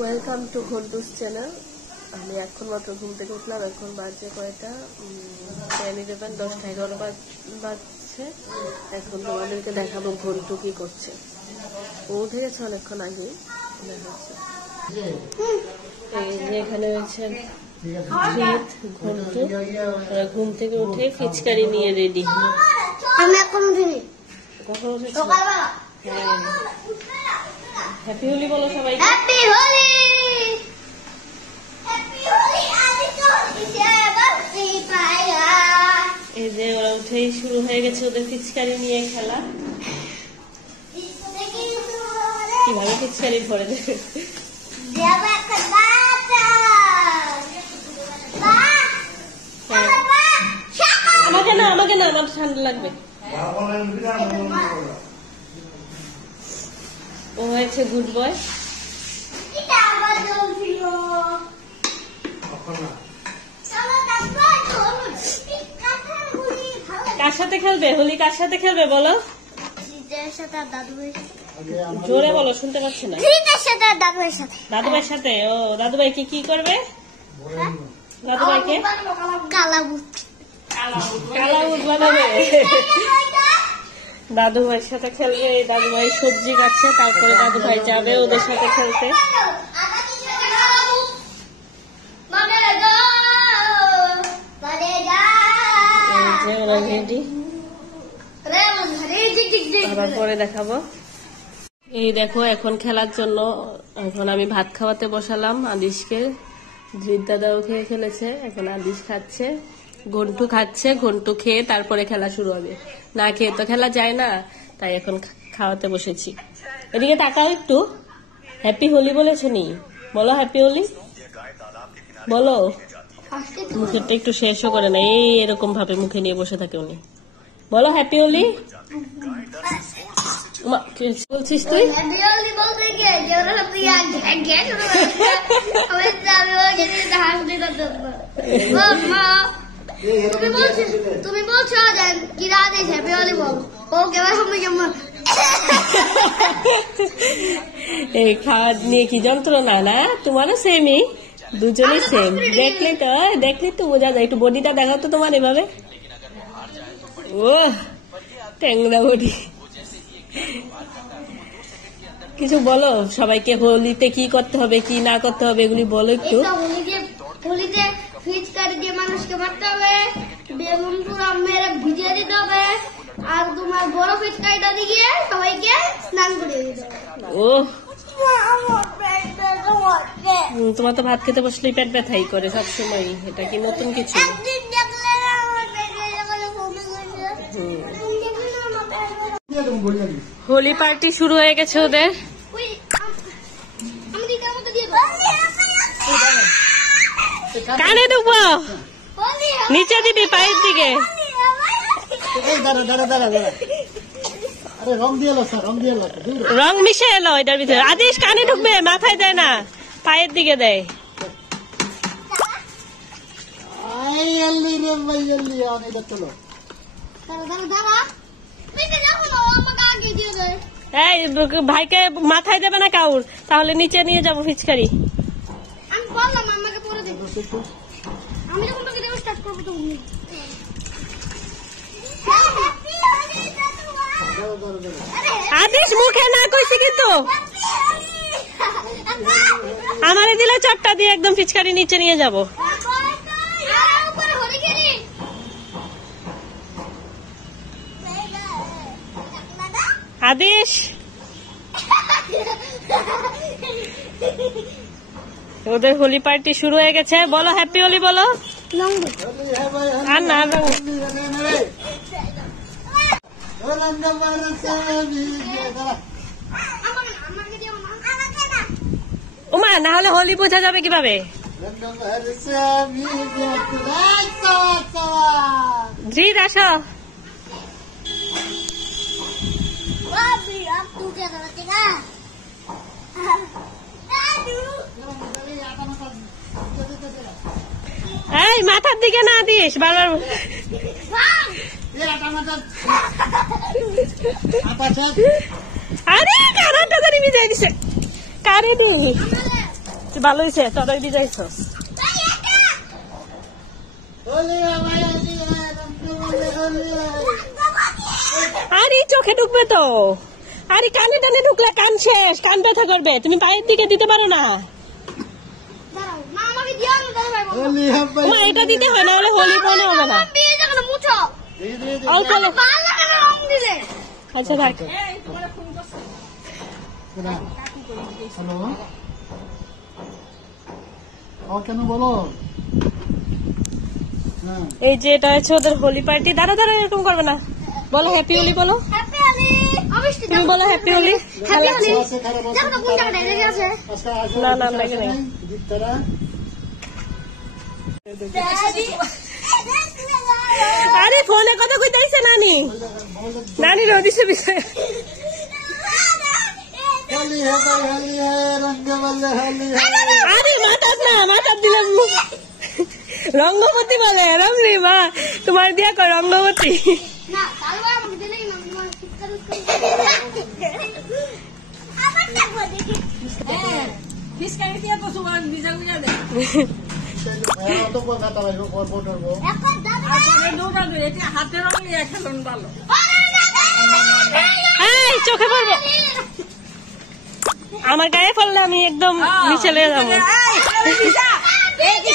Welcome to ঘন্টুস channel. আমি এখন মাত্র ঘুম থেকে উঠলাম। এখন বাজে কয়টা 10-11, 10-11 বাজছে। এখন তোমাদেরকে দেখাবো ঘন্টু কি করছে। ও উঠে গেছে অনেকক্ষণ আগে দেখাচ্ছে। এই যে এখানে হচ্ছে ঘন্টু ঘুম থেকে উঠে ফিচকারি নিয়ে রেডি। আমি এখন উঠিনি। কখন উঠেছো? হ্যাঁ, হ্যাপি হোলি বলো সবাইকে। Happy Holi, happy Holi. আমি তো বলছি পায়া। এই যে ওরা উঠেই শুরু হয়ে গেছে ওদের ফিচকারি নিয়ে খেলা। কিভাবে ফিচকারি ভরে দেবে। আমাকে না, আমাকে না, আমার ঠান্ডা লাগবে। ও হয়েছে গুড বয়। কার সাথে খেলবে হোলি? কার সাথে খেলবে বলো? জোরে বলো, শুনতে পাচ্ছি না। দাদুভাইয়ের সাথে। ও দাদুভাইকে কি করবে? দাদুভাইকে কালা বুট বানাবে। দাদুভাইয়ের সাথে খেলবে। দাদুভাই সবজি কাটছে, তারপরে দাদুভাই যাবে ওদের সাথে খেলতে। পরে দেখাবো। এই দেখো এখন খেলার জন্য এখন আমি ভাত খাওয়াতে বসালাম আদিশকে। ধৃত দাদাও খেয়ে ফেলেছে, এখন আদিশ খাচ্ছে, ঘন্টু খাচ্ছে। ঘন্টু খেয়ে তারপরে খেলা শুরু হবে, না খেয়ে তো খেলা যায় না, তাই এখন খাওয়াতে বসেছি। এদিকে তাকাও একটু। হ্যাপি হোলি বলেছো নি? বলো হ্যাপি হোলি বলো। মুখেরটা একটু শেষও করে না, এই এরকম ভাবে মুখে নিয়ে বসে থাকে উনি। বলো হ্যাপি হোলি। বলছিস তুই? তুমি বলছো কি রাধে হ্যাপি হোলি বল। এই খাওয়া নিয়ে কি যন্ত্রণা না? তোমারও সেমই, দুজনই সেম। দেখলি তো বোঝা যায়। একটু বডিটা দেখাও তো তোমার এভাবে। ও ট্যাংরা বডি। কিছু বলো সবাইকে, হোলিতে কি করতে হবে কি না করতে হবে এগুলি বলো একটু। হোলিতে ফিচকারি দিয়ে মানুষকে মারতে হবে, বেলুন পুরো মেরে ভিজিয়ে দিতে হবে, আর তোমার বড় ফিচকারিটা দিয়ে সবাইকে স্নান করিয়ে দিতে হবে। ও তোমার তো ভাত খেতে বসলেই পেট ব্যথাই করে সবসময়, এটা কি নতুন কিছু? হোলি পার্টি শুরু হয়ে গেছে ওদের। কানে ঢুকবো, নিচে দিবি পায়ের দিকে। রং মিশে এলো এটার ভিতরে। আদিশ কানে ঢুকবে, মাথায় দেয় না, পায়ের দিকে দেয়। এই ভাইকে মাথায় দেবে না কাউর, তাহলে নিচে নিয়ে যাবো ফিচকারি। আদিশ মুখে না কইছি কিন্তু আমারে দিলে চটটা দিয়ে একদম ফিচকারি নিচে নিয়ে যাবো। আদিশ ওদের হোলি পার্টি শুরু হয়ে গেছে। বলো হ্যাপি হোলি বলো। আর না ওমা, না হলে হোলি বোঝা যাবে কিভাবে? ধৃত আসো। এই মাথার দিকে না দিস বারবার। আরে কানাটা জানি ভিজে গেছে। কারে দি তুই ভালো হয়েছে তোর ওই যাইছস। আরে চোখে ঢুকবে তো, আরে কানে টানে ঢুকলে কান শেষ, কান ব্যথা করবে। তুমি পায়ের দিকে দিতে পারো না? মা এটা দিতে হয় না হলে হোলি মনে হবে না। অল্প আচ্ছা থাক। কেন বলো? এই যে এটা হচ্ছে ওদের হোলি পার্টি। দাঁড়া দাঁড়া, এরকম করবে না, বলো হ্যাপি হোলি বলো। তুমি বলো হ্যাপি হোলি। না না লাগে নাই। আরে ফোনে কথা কইতাইছে নানি, নানি রদিছে বিষয়। আরে মাতাত না, মাতাত দিলাম। রঙ্গবতী বলে রঙ্গি মা, তোমার বিয়া কর রঙ্গবতী। চোখে পড়বো, আমার গায়ে পড়লে আমি একদম নিচে লেগে যাবো।